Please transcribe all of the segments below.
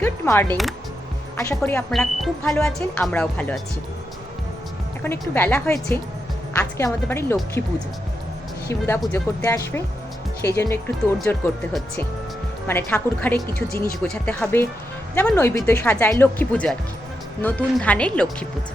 Good morning. আশা করি আপনারা খুব ভালো আছেন, আমরাও ভালো আছি। এখন একটু বেলা হয়েছে, আজকে আমাদের বাড়ি লক্ষ্মী পুজো। শিবুদা পুজো করতে আসবে, সেই জন্য একটু তোড়জোড় করতে হচ্ছে। মানে ঠাকুর ঘরে কিছু জিনিস গোছাতে হবে, যেমন নৈবেদ্য সাজায় লক্ষ্মী পুজো আর কি। নতুন ধানের লক্ষ্মী পুজো।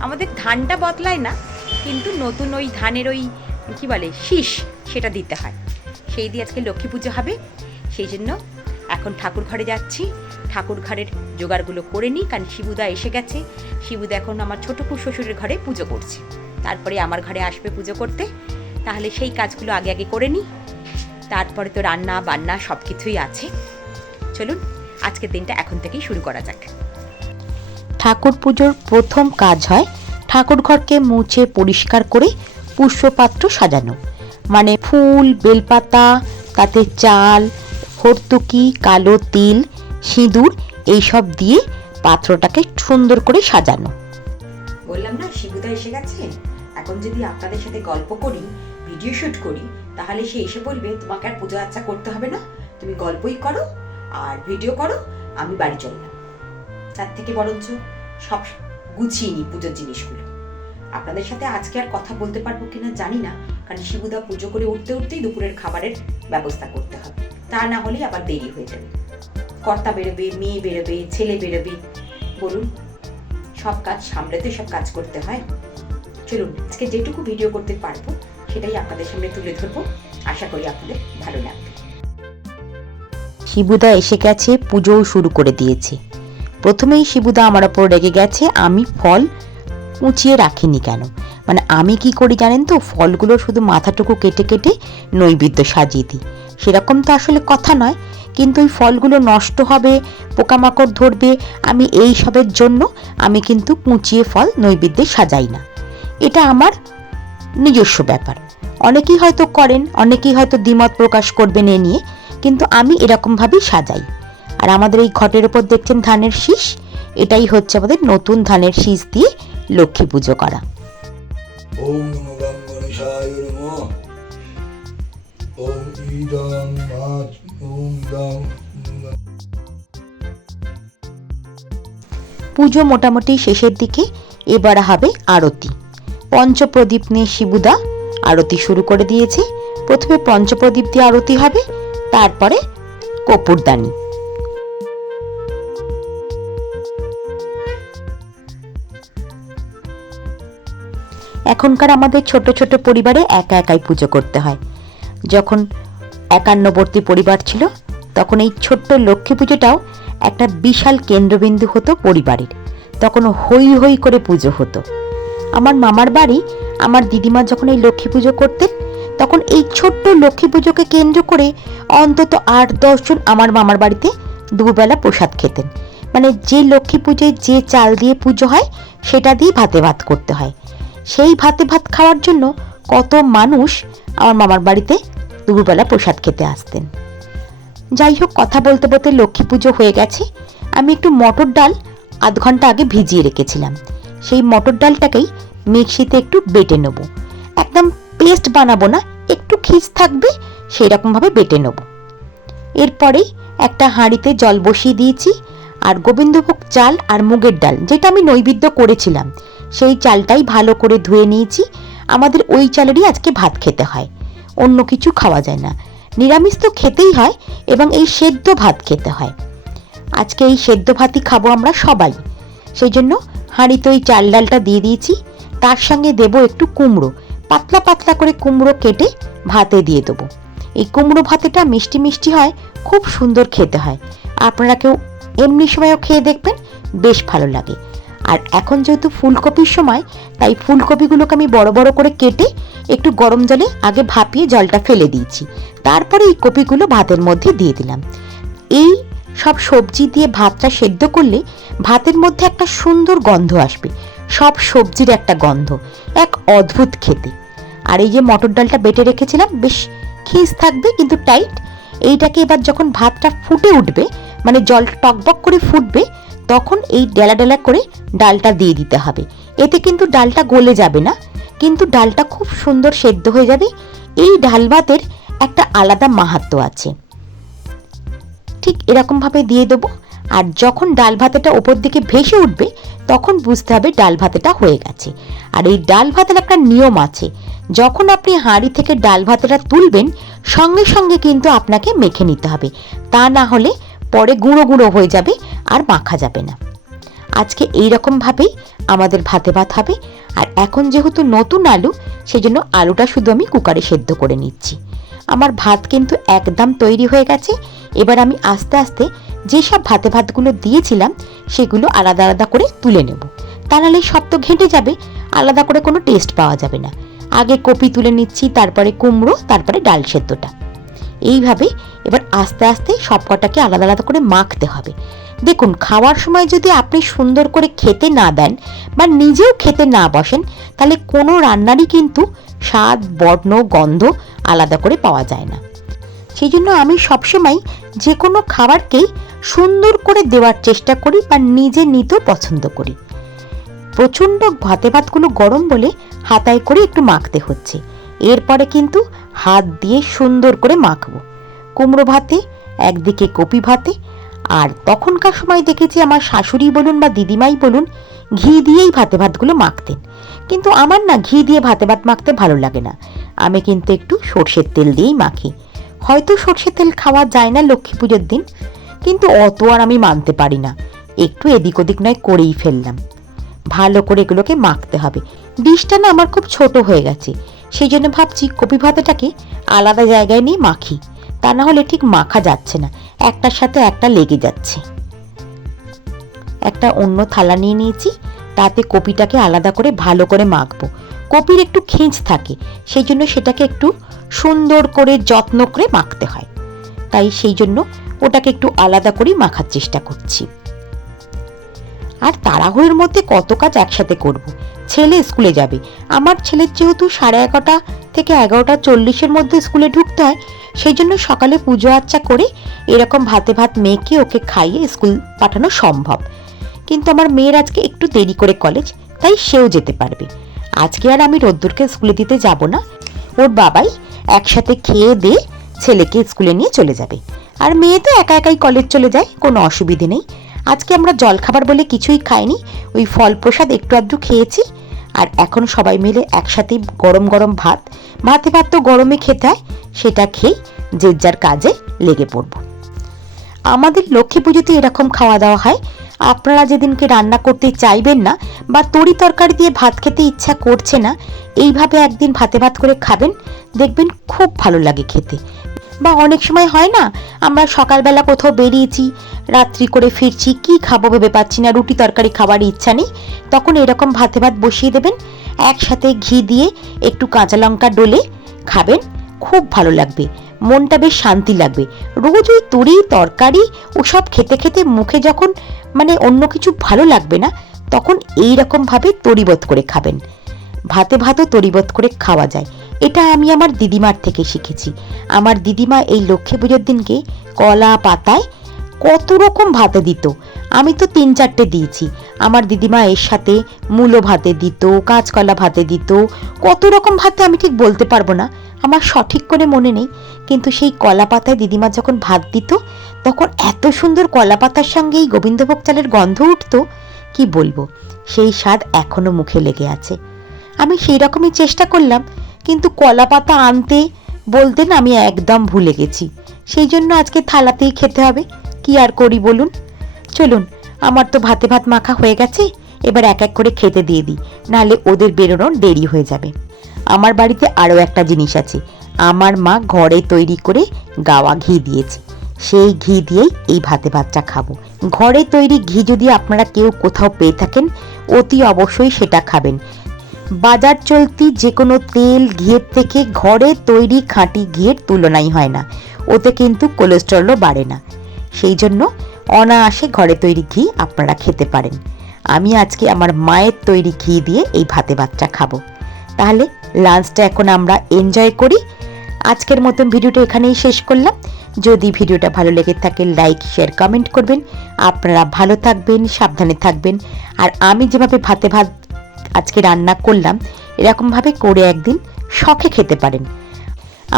আমাদের ধানটা বদলায় না, কিন্তু নতুন ওই ধানের ওই, কী বলে, শীষ সেটা দিতে হয়। সেই দিয়ে আজকে লক্ষ্মী পুজো হবে, সেই জন্য এখন ঠাকুর ঘরে যাচ্ছি। ঠাকুর ঘরের জোগাড়গুলো করে নিই, কারণ শিবুদা এসে গেছে। শিবুদা এখন আমার ছোট শ্বশুরের ঘরে পুজো করছে। তারপরে আমার ঘরে আসবে পুজো করতে। তাহলে সেই কাজগুলো আগে আগে করে নিই। তারপরে তো রান্না, বান্না সব কিছুই আছে। চলুন, আজকের দিনটা এখন থেকেই শুরু করা যাক। ঠাকুর পুজোর প্রথম কাজ হয় ঠাকুর ঘরকে মুছে পরিষ্কার করে পুষ্পপাত্র সাজানো। মানে ফুল, বেলপাতা, তাতে চাল হর্তুকি কালো তিল, সিঁদুর, এইসব দিয়ে পাত্রটাকে সুন্দর করে সাজানো। বললাম না, শিবুদা এসে গেছে? এখন যদি আপনাদের সাথে গল্প করি, ভিডিও শুট করি, তাহলে সে এসে বলবে, তোমাকে আর পুজো আচ্ছা করতে হবে না। তুমি গল্পই করো আর ভিডিও করো, আমি বাড়ি চললাম। তার থেকে বরঞ্চ সব গুছিয়ে নিই পুজোর জিনিসগুলো। আপনাদের সাথে আজকে আর কথা বলতে পারব কিনা জানি না, কারণ শিবুদা পুজো করে উঠতে উঠতেই দুপুরের খাবারের ব্যবস্থা করতে হবে। তা না হলে আবার দেরি হয়ে যাবে। কর্তা বেরোবে, মেয়ে বেরোবে, ছেলে বেরোবে। বলুন, সব কাজ সামলাতে সব কাজ করতে হয়। চলুন, আজকে যেটুকু ভিডিও করতে পারব, সেটাই আপনাদের সামনে তুলে ধরবো। আশা করি আপনাদের ভালো লাগবে। শিবুদা এসে গেছে, পুজোও শুরু করে দিয়েছে। প্রথমেই শিবুদা আমার ওপর রেগে গেছে, আমি ফল উঁচিয়ে রাখিনি কেন? মানে আমি কি করি জানেন তো? ফলগুলো শুধু মাথাটুকু কেটে কেটে নৈবেদ্য সাজিয়ে দিই। সেরকম তো আসলে কথা নয়, কিন্তু ওই ফলগুলো নষ্ট হবে, পোকামাকড় ধরবে, আমি এই সবের জন্য আমি কিন্তু কুচিয়ে ফল নৈবেদ্যে সাজাই না। এটা আমার নিজস্ব ব্যাপার। অনেকেই হয়তো করেন, অনেকেই হয়তো দ্বিমত প্রকাশ করবেন এ নিয়ে, কিন্তু আমি এরকমভাবেই সাজাই। আর আমাদের এই ঘটের ওপর দেখছেন ধানের শীষ? এটাই হচ্ছে আমাদের নতুন ধানের শীষ দিয়ে লক্ষ্মী পুজো করা। ওম পুজো মোটামুটি শেষের দিকে এবার হবে আরতি। পঞ্চপ্রদীপ নিয়ে শিবুদা আরতি শুরু করে দিয়েছে। প্রথমে পঞ্চপ্রদীপ দিয়ে আরতি হবে তারপরে কপুরদানি। এখনকার আমাদের ছোট ছোট পরিবারে একা একাই পুজো করতে হয়। যখন একান্নবর্তী পরিবার ছিল, তখন এই ছোট্ট লক্ষ্মী পুজোটাও একটা বিশাল কেন্দ্রবিন্দু হতো পরিবারের। তখন হই হই করে পুজো হতো। আমার মামার বাড়ি, আমার দিদিমা যখন এই লক্ষ্মী পুজো করতেন, তখন এই ছোট্ট লক্ষ্মী পুজোকে কেন্দ্র করে অন্তত আট দশজন আমার মামার বাড়িতে দুবেলা প্রসাদ খেতেন। মানে যে লক্ষ্মী পুজোয় যে চাল দিয়ে পুজো হয়, সেটা দিয়ে ভাতে ভাত করতে হয়। সেই ভাতে ভাত খাওয়ার জন্য কত মানুষ আমার মামার বাড়িতে দুপুরবেলা প্রসাদ খেতে আসতেন। যাই হোক, কথা বলতে বলতে লক্ষ্মী পুজো হয়ে গেছে। আমি একটু মটর ডাল আধ ঘণ্টা আগে ভিজিয়ে রেখেছিলাম। সেই মটর ডালটাকেই মিক্সিতে একটু বেটে নেব। একদম পেস্ট বানাবো না, একটু খিস থাকবে সেই রকমভাবে বেটে নেব। এরপরেই একটা হাঁড়িতে জল বসিয়ে দিয়েছি, আর গোবিন্দভোগ চাল আর মুগের ডাল, যেটা আমি নৈবেদ্য করেছিলাম। সেই চালটাই ভালো করে ধুয়ে নিয়েছি। আমাদের ওই চালেরই আজকে ভাত খেতে হয়। অন্য কিছু খাওয়া যায় না। নিরামিষ তো খেতেই হয় এবং এই সেদ্ধ ভাত খেতে হয়। আজকে এই সেদ্ধ ভাতই খাব আমরা সবাই। সেই জন্য হাঁড়িতে ওই চাল ডালটা দিয়ে দিয়েছি। তার সঙ্গে দেবো একটু কুমড়ো। পাতলা পাতলা করে কুমড়ো কেটে ভাতে দিয়ে দেবো। এই কুমড়ো ভাতেটা মিষ্টি মিষ্টি হয়, খুব সুন্দর খেতে হয়। আপনারা কেউ এমনি সময়ও খেয়ে দেখবেন, বেশ ভালো লাগে। আর এখন যেহেতু ফুলকপির সময়, তাই ফুলকপিগুলোকে আমি বড় বড় করে কেটে একটু গরম জলে আগে ভাপিয়ে জলটা ফেলে দিয়েছি। তারপরে এই কপিগুলো ভাতের মধ্যে দিয়ে দিলাম। এই সব সবজি দিয়ে ভাতটা সেদ্ধ করলে ভাতের মধ্যে একটা সুন্দর গন্ধ আসবে। সব সবজির একটা গন্ধ, এক অদ্ভুত খেতে। আর এই যে মটর ডালটা বেটে রেখেছিলাম, বেশ খিস থাকবে কিন্তু টাইট। এইটাকে এবার যখন ভাতটা ফুটে উঠবে মানে জল টকবক করে ফুটবে তখন এই ডেলা ডেলা করে ডালটা দিয়ে দিতে হবে। এতে কিন্তু ডালটা গলে যাবে না। কিন্তু ডালটা খুব সুন্দর সেদ্ধ হয়ে যাবে। এই ডাল ভাতের একটা আলাদা মাহাত্ম্য আছে। ঠিক এরকমভাবে দিয়ে দেবো। আর যখন ডাল ভাতেটা ওপর দিকে ভেসে উঠবে, তখন বুঝতে হবে ডাল ভাতেটা হয়ে গেছে। আর এই ডাল ভাতের একটা নিয়ম আছে। যখন আপনি হাঁড়ি থেকে ডাল ভাতেটা তুলবেন, সঙ্গে সঙ্গে কিন্তু আপনাকে মেখে নিতে হবে। তা না হলে পরে গুঁড়ো গুঁড়ো হয়ে যাবে। আর মাখা যাবে না। আজকে এই ভাবেই আমাদের ভাতে ভাত হবে। আর এখন যেহেতু নতুন আলু, সেজন্য আলুটা শুধু আমি কুকারে সেদ্ধ করে নিচ্ছি। আমার ভাত কিন্তু একদম তৈরি হয়ে গেছে। এবার আমি আস্তে আস্তে যেসব ভাতে ভাতগুলো দিয়েছিলাম, সেগুলো আলাদা আলাদা করে তুলে নেব। তা নাহলে সব তো ঘেঁটে যাবে, আলাদা করে কোনো টেস্ট পাওয়া যাবে না। আগে কপি তুলে নিচ্ছি, তারপরে কুমড়ো, তারপরে ডাল সেদ্ধটা। এইভাবে এবার আস্তে আস্তে সব কটাকে আলাদা আলাদা করে মাখতে হবে। দেখুন, খাওয়ার সময় যদি আপনি সুন্দর করে খেতে না দেন বা নিজেও খেতে না বসেন, তাহলে কোনো রান্নারই কিন্তু স্বাদ, বর্ণ, গন্ধ আলাদা করে পাওয়া যায় না। সেই জন্য আমি সবসময় যে কোনো খাবারকেই সুন্দর করে দেওয়ার চেষ্টা করি বা নিজে নিতেও পছন্দ করি। প্রচণ্ড ভাতে ভাতগুলো গরম বলে হাতায় করে একটু মাখতে হচ্ছে। এরপরে কিন্তু হাত দিয়ে সুন্দর করে মাখবো। কুমড়ো ভাতে, একদিকে কপি ভাতে আর তখনকার সময় দেখেছি আমার শাশুড়ি বলুন বা দিদিমাই বলুন, ঘি দিয়েই ভাতে ভাতগুলো মাখতেন। কিন্তু আমার না ঘি দিয়ে ভাতে ভাত মাখতে ভালো লাগে না। আমি কিন্তু একটু সর্ষের তেল দিয়েই মাখি। হয়তো সর্ষের তেল খাওয়া যায় না লক্ষ্মী পুজোর দিন, কিন্তু অত আর আমি মানতে পারি না। একটু এদিক ওদিক নয় করেই ফেললাম। ভালো করে এগুলোকে মাখতে হবে। ডিশটা না আমার খুব ছোট হয়ে গেছে। সেই জন্য ভাবছি কপি ভাতাটাকে আলাদা জায়গায় নিয়ে মাখি। তা না হলে ঠিক মাখা যাচ্ছে না। একটার সাথে একটা লেগে যাচ্ছে। একটা অন্য থালা নিয়ে নিয়েছি, তাতে কপিটাকে আলাদা করে ভালো করে মাখবো। কপির একটু খিঁচ থাকে সেই জন্য সেটাকে একটু সুন্দর করে যত্ন করে মাখতে হয়। তাই সেই জন্য ওটাকে একটু আলাদা করেই মাখার চেষ্টা করছি। আর তাড়াহুড়োর মধ্যে কত কাজ একসাথে করব। ছেলে স্কুলে যাবে। আমার ছেলের যেহেতু সাড়ে এগারোটা থেকে এগারোটা চল্লিশের মধ্যে স্কুলে ঢুকতে হয় সেই জন্য সকালে পুজো আচ্চা করে এরকম ভাতে ভাত মেয়েকে ওকে খাইয়ে স্কুল পাঠানো সম্ভব। কিন্তু আমার মেয়ের আজকে একটু দেরি করে কলেজ, তাই সেও যেতে পারবে। আজকে আর আমি রোদ্দুরকে স্কুলে দিতে যাব না। ওর বাবাই একসাথে খেয়ে দিয়ে ছেলেকে স্কুলে নিয়ে চলে যাবে। আর মেয়ে তো একা একাই কলেজ চলে যায়, কোনো অসুবিধে নেই। আজকে আমরা জলখাবার বলে কিছুই খাইনি। ওই ফল প্রসাদ একটু আধটু খেয়েছি। আর এখন সবাই মিলে একসাথে গরম গরম ভাত। ভাতে ভাত তো গরমে খেতে হয়, সেটা খেয়ে যে যার কাজে লেগে পড়ব। আমাদের লক্ষ্মী পুজোতে এরকম খাওয়া দাওয়া হয়। আপনারা যেদিনকে রান্না করতে চাইবেন না বা তরি তরকারি দিয়ে ভাত খেতে ইচ্ছা করছে না, এইভাবে একদিন ভাতে ভাত করে খাবেন, দেখবেন খুব ভালো লাগে খেতে। বা অনেক সময় হয় না, আমরা সকালবেলা কোথাও বেরিয়েছি, রাত্রি করে ফিরছি, কি খাব ভেবে পাচ্ছি না, রুটি তরকারি খাবার ইচ্ছা নেই, তখন এরকম ভাতে ভাত বসিয়ে দেবেন, একসাথে ঘি দিয়ে একটু কাঁচা লঙ্কা ডলে খাবেন, খুব ভালো লাগবে, মনটা বেশ শান্তি লাগবে। রোজ ওই তুরি, তরকারি, ওসব খেতে খেতে মুখে যখন মানে অন্য কিছু ভালো লাগবে না, তখন এই রকমভাবে তরিবত করে খাবেন। ভাতে ভাতও তরিবত করে খাওয়া যায়। এটা আমি আমার দিদিমার থেকে শিখেছি। আমার দিদিমা এই লক্ষ্মী পুজোর দিনকে কলা পাতায় কত রকম ভাতে দিত। আমি তো তিন চারটে দিয়েছি। আমার দিদিমা এর সাথে মূলো ভাতে দিত, কাঁচকলা ভাতে দিত। কত রকম ভাতে আমি ঠিক বলতে পারব না। আমার সঠিক করে মনে নেই। কিন্তু সেই কলা পাতায় দিদিমা যখন ভাত দিত, তখন এত সুন্দর কলা পাতার সঙ্গে এই গোবিন্দভোগ চালের গন্ধ উঠতো। কি বলব? সেই স্বাদ এখনও মুখে লেগে আছে। আমি সেই রকমই চেষ্টা করলাম। কিন্তু কলা পাতা আনতে বলতেন আমি একদম ভুলে গেছি। সেই জন্য আজকে থালাতেই খেতে হবে। কি আর করি বলুন? চলুন, আমার তো ভাতে ভাত মাখা হয়ে গেছে, এবার এক এক করে খেতে দিয়ে দিই। নাহলে ওদের বেরোনোর দেরি হয়ে যাবে। আমার বাড়িতে আরও একটা জিনিস আছে। আমার মা ঘরে তৈরি করে গাওয়া ঘি দিয়েছে। সেই ঘি দিয়েই এই ভাতে ভাতটা খাব। ঘরে তৈরি ঘি যদি আপনারা কেউ কোথাও পেয়ে থাকেন, অতি অবশ্যই সেটা খাবেন। বাজার চলতি যে কোনো তেল, ঘিয়ের থেকে ঘরে তৈরি খাঁটি ঘিয়ের তুলনাই হয় না। ওতে কিন্তু কোলেস্ট্রলও বাড়ে না। সেই জন্য অনায়াসে ঘরে তৈরি ঘি আপনারা খেতে পারেন। আমি আজকে আমার মায়ের তৈরি ঘি দিয়ে এই ভাতে ভাতটা খাব। তাহলে লাঞ্চটা এখন আমরা এনজয় করি। আজকের মতন ভিডিওটা এখানেই শেষ করলাম। যদি ভিডিওটা ভালো লেগে থাকে, লাইক, শেয়ার, কমেন্ট করবেন। আপনারা ভালো থাকবেন, সাবধানে থাকবেন। আর আমি যেভাবে ভাতে ভাত আজকে রান্না করলাম, এরকমভাবে করে একদিন শখে খেতে পারেন।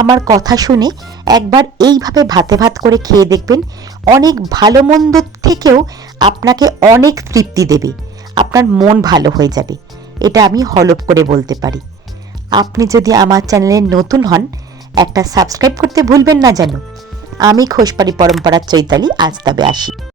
আমার কথা শুনে একবার এইভাবে ভাতে ভাত করে খেয়ে দেখবেন, অনেক ভালো মন্দ থেকেও আপনাকে অনেক তৃপ্তি দেবে, আপনার মন ভালো হয়ে যাবে, এটা আমি হলপ করে বলতে পারি। আপনি যদি আমার চ্যানেলে নতুন হন, একটা সাবস্ক্রাইব করতে ভুলবেন না যেন। আমি খোসপাড়ি পরম্পরার চৈতালি, আজ তবে আসি।